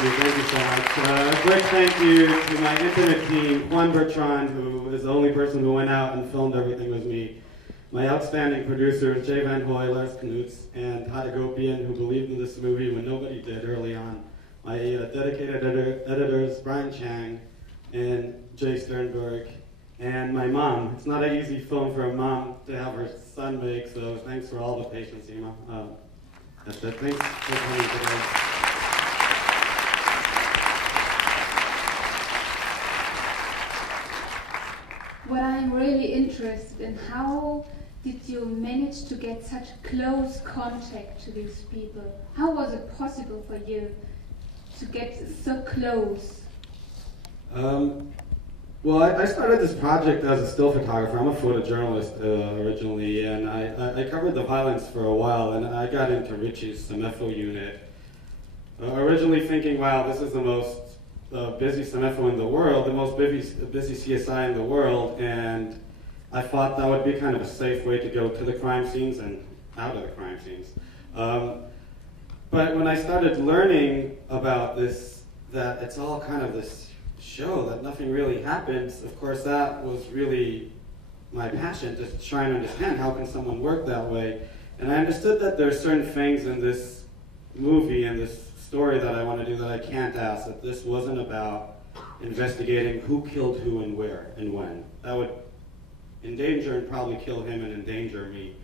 Thank you so much. A quick thank you to my intimate team, Juan Bertrand, who is the only person who went out and filmed everything with me. My outstanding producers, Jay Van Hoy, Lars Knutz, and Hadagopian, who believed in this movie when nobody did early on. My dedicated editors, Brian Chang and Jay Sternberg, and my mom. It's not an easy film for a mom to have her son make, so thanks for all the patience, Ima. That's it. Thanks for coming today. What I'm really interested in, how did you manage to get such close contact to these people? How was it possible for you to get so close? Well, I started this project as a still photographer. I'm a photojournalist originally, and I covered the violence for a while, and I got into Richie's Semefo unit. Originally thinking, wow, this is the most busy Semefo in the world, the most busy CSI in the world, and I thought that would be kind of a safe way to go to the crime scenes and out of the crime scenes. But when I started learning about this, that it's all kind of this show, that nothing really happens, of course that was really my passion, to try and understand how can someone work that way. And I understood that there are certain things in this movie and this story that I want to do that I can't ask, that this wasn't about investigating who killed who and where and when. That would endanger and probably kill him and endanger me.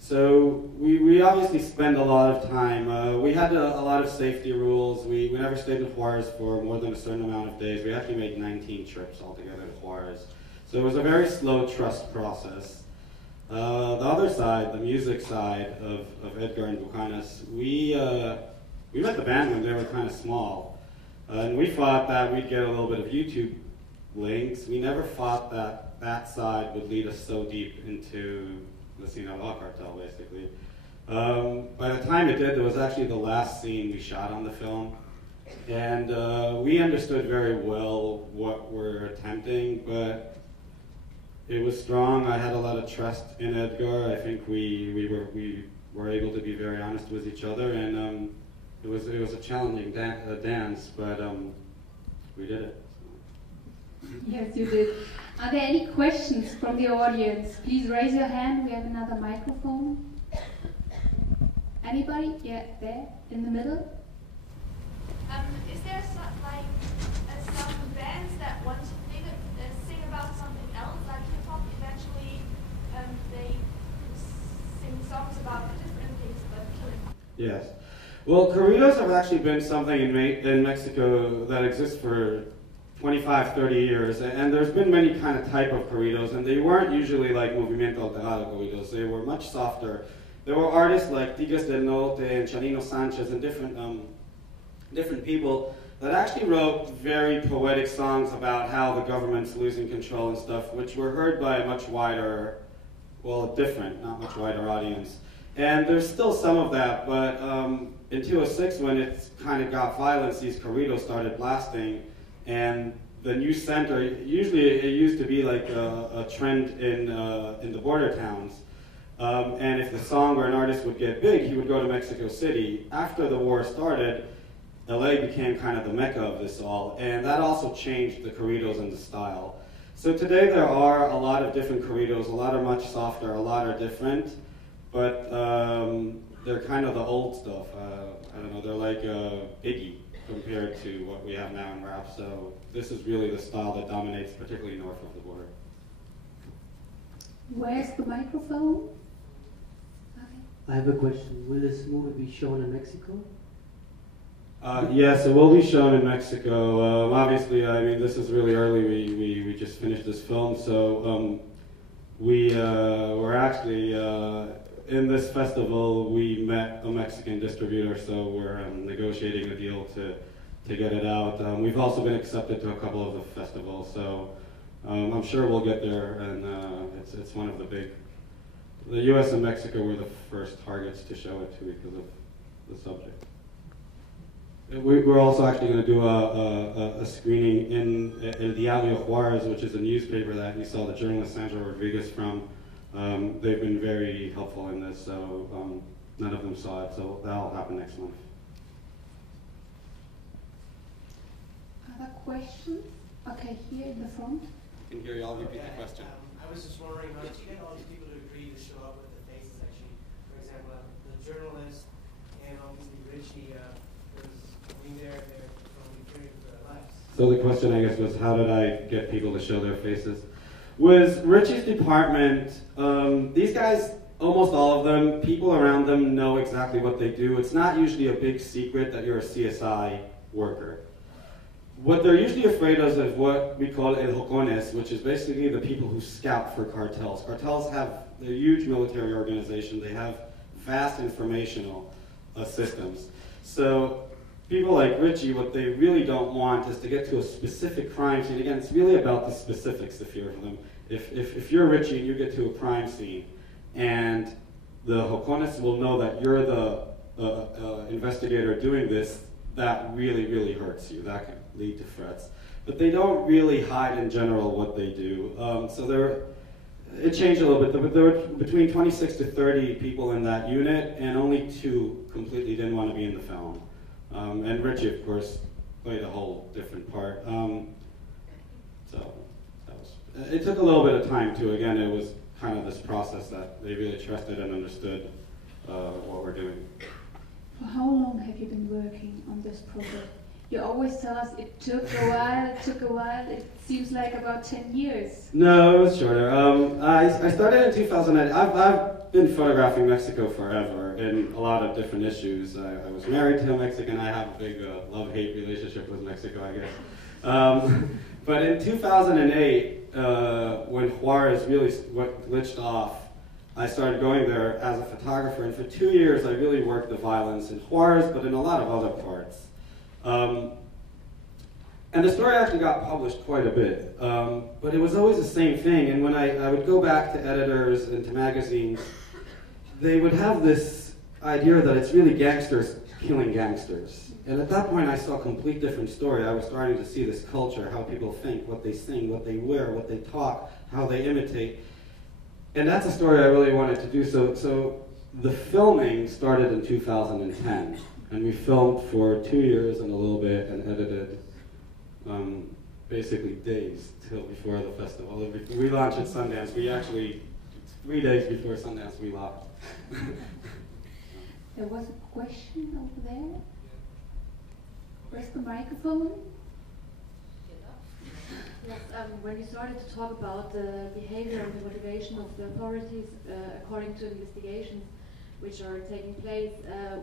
So we obviously spend a lot of time. We had a lot of safety rules. We never stayed in Juarez for more than a certain amount of days. We actually made 19 trips altogether to Juarez. So it was a very slow trust process. The other side, the music side of Edgar and Bucanas, we met the band when they were kind of small. And we thought that we'd get a little bit of YouTube links. We never thought that that side would lead us so deep into the Sinaloa cartel, basically. By the time it did, there was actually the last scene we shot on the film. And we understood very well what we're attempting, but it was strong. I had a lot of trust in Edgar. I think we were able to be very honest with each other, and it was a challenging dance, but we did it. Yes, you did. Are there any questions from the audience? Please raise your hand. We have another microphone. Anybody? Yeah, there, in the middle. Is there some bands that want to sing about something else, like hip hop? Eventually, they sing songs about different things, but killing. Yes. Well, Corridos have actually been something in Mexico that exists for 25, 30 years, and there's been many kind of type of corridos, and they weren't usually like Movimiento Alterado corridos. They were much softer. There were artists like Tigres del Norte and Chanino Sanchez and different people that actually wrote very poetic songs about how the government's losing control and stuff, which were heard by a much wider, well, different, not much wider audience. And there's still some of that, but in 2006, when it kind of got violence, these corridos started blasting. And the news center, usually it used to be like a trend in the border towns. And if the song or an artist would get big, he would go to Mexico City. After the war started, LA became kind of the mecca of this all. And that also changed the corridos and the style. So today there are a lot of different corridos. A lot are much softer, a lot are different. But they're kind of the old stuff. I don't know, they're like Iggy compared to what we have now in rap. So this is really the style that dominates, particularly north of the border. Where's the microphone? Okay. I have a question. Will this movie be shown in Mexico? Yes, it will be shown in Mexico. Obviously, I mean, this is really early. We just finished this film, so we're actually in this festival, we met a Mexican distributor, so we're negotiating a deal to get it out. We've also been accepted to a couple of the festivals, so I'm sure we'll get there, and it's one of the big. The U.S. and Mexico were the first targets to show it to because of the subject. We're also actually going to do a screening in El Diario Juarez, which is a newspaper that we saw the journalist Sandra Rodriguez from. They've been very helpful in this, so none of them saw it, so that'll happen next month. Other questions? Okay, here in the front. I can hear you. I'll repeat the question. I was just wondering, how did you get all these people to agree to show up with the faces? Actually, for example, the journalist and obviously Richie, because they're probably fearing for their lives. So the question, I guess, was how did I get people to show their faces? With Richie's department, these guys, almost all of them, people around them know exactly what they do. It's not usually a big secret that you're a CSI worker. What they're usually afraid of is what we call el jocones, which is basically the people who scout for cartels. Cartels have a huge military organization. They have vast informational systems. So people like Richie, what they really don't want is to get to a specific crime scene. Again, it's really about the specifics if you're them. If you're Richie and you get to a crime scene, and the jocones will know that you're the investigator doing this, that really, really hurts you. That can lead to threats. But they don't really hide in general what they do. It changed a little bit, but there were between 26 to 30 people in that unit, and only 2 completely didn't want to be in the film. And Richie, of course, played a whole different part. It took a little bit of time too. Again, it was kind of this process that they really trusted and understood what we're doing. For how long have you been working on this project? You always tell us it took a while, It seems like about 10 years. No, it was shorter. I started in 2008. I've been photographing Mexico forever in a lot of different issues. I was married to a Mexican. I have a big love-hate relationship with Mexico, I guess. But in 2008, when Juarez really glitched off, I started going there as a photographer, and for 2 years I really worked the violence in Juarez, but in a lot of other parts. And the story actually got published quite a bit, but it was always the same thing. And when I would go back to editors and to magazines, they would have this idea that it's really gangsters killing gangsters. And at that point I saw a complete different story. I was starting to see this culture, how people think, what they sing, what they wear, what they talk, how they imitate. And that's a story I really wanted to do. So the filming started in 2010. And we filmed for 2 years and a little bit and edited basically days till before the festival. We launched at Sundance. We actually, 3 days before Sundance, we launched. There was a question over there. Where's the microphone? Yes, when you started to talk about the behavior and the motivation of the authorities according to investigations which are taking place,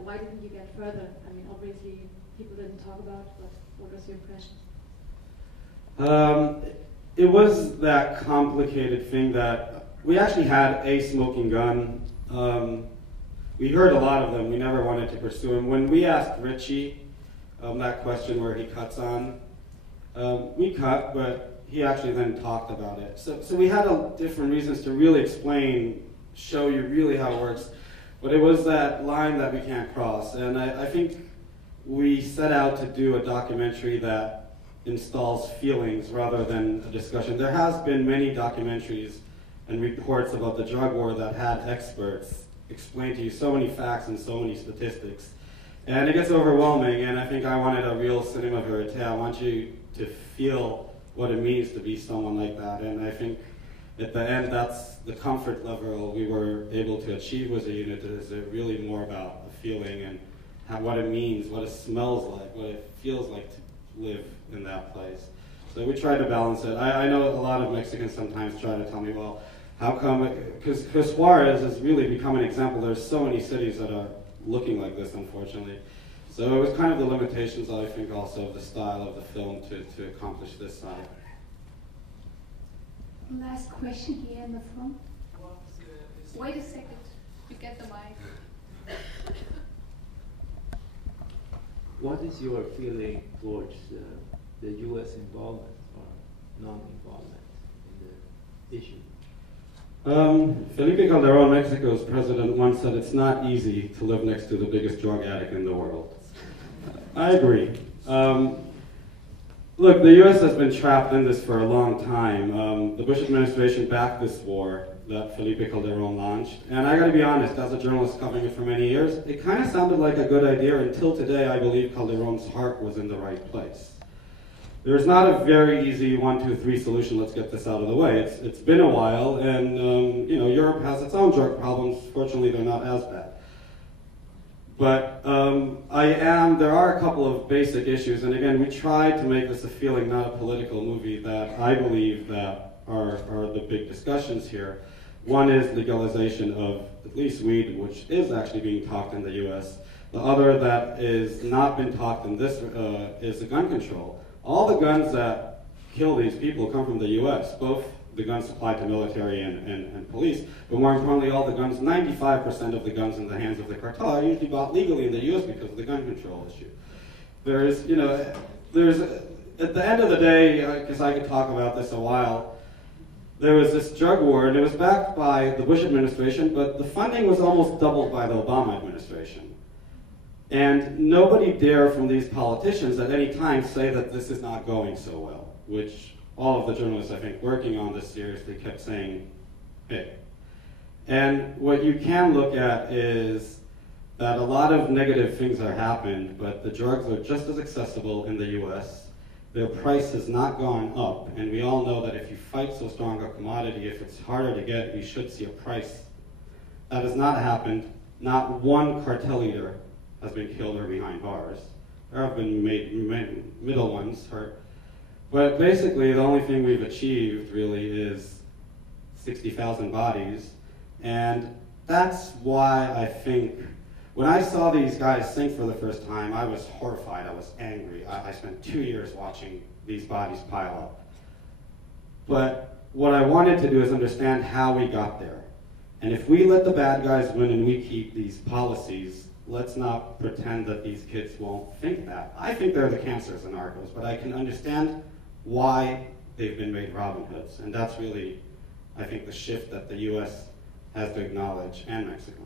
why didn't you get further? I mean, obviously people didn't talk about it, but what was your impression? It was that complicated thing that we actually had a smoking gun. We heard a lot of them. We never wanted to pursue him. When we asked Richie that question where he cuts on, we cut, but he actually then talked about it. So we had different reasons to really explain, show you really how it works. But it was that line that we can't cross. And I think we set out to do a documentary that installs feelings rather than a discussion. There has been many documentaries and reports about the drug war that had experts explain to you so many facts and so many statistics. And it gets overwhelming, and I think I wanted a real cinema verite. I want you to feel what it means to be someone like that. And I think at the end, that's the comfort level we were able to achieve as a unit. Is it really more about the feeling and what it means, what it smells like, what it feels like to live in that place. So we tried to balance it. I know a lot of Mexicans sometimes try to tell me, well, how come, because Juarez has really become an example. There's so many cities that are looking like this, unfortunately. So it was kind of the limitations, I think, also of the style of the film to accomplish this side. Last question here in the front. Wait a second, you get the mic. What is your feeling towards the U.S. involvement or non-involvement in the issue? Felipe Calderón, Mexico's president, once said it's not easy to live next to the biggest drug addict in the world. I agree. Look, the U.S. has been trapped in this for a long time. The Bush administration backed this war that Felipe Calderón launched. And I gotta be honest, as a journalist covering it for many years, it kind of sounded like a good idea until today. I believe Calderón's heart was in the right place. there's not a very easy 1, 2, 3 solution, let's get this out of the way. It's been a while, and you know, Europe has its own drug problems. Fortunately, they're not as bad. But there are a couple of basic issues, and again, we tried to make this a feeling, not a political movie, that I believe that are the big discussions here. One is legalization of at least weed, which is actually being talked in the US. The other that is not been talked in this is the gun control. All the guns that kill these people come from the US, both the guns supplied to military and police, but more importantly, all the guns, 95% of the guns in the hands of the cartel are usually bought legally in the US because of the gun control issue. There's, at the end of the day, because I could talk about this a while, there was this drug war, and it was backed by the Bush administration, but the funding was almost doubled by the Obama administration. And nobody dare from these politicians at any time say that this is not going so well, which all of the journalists, I think, working on this seriously kept saying, hey. And what you can look at is that a lot of negative things have happened, but the drugs are just as accessible in the US. Their price has not gone up, and we all know that if you fight so strong a commodity, if it's harder to get, you should see a price. That has not happened. Not one cartel leader has been killed or behind bars. There have been middle ones hurt. But basically, the only thing we've achieved really is 60,000 bodies. And that's why I think, when I saw these guys sink for the first time, I was horrified, I was angry. I spent 2 years watching these bodies pile up. But what I wanted to do is understand how we got there. And if we let the bad guys win and we keep these policies, let's not pretend that these kids won't think that. I think they're the cancers in Narcos, but I can understand why they've been made Robin Hoods. And that's really, I think, the shift that the US has to acknowledge, and Mexico.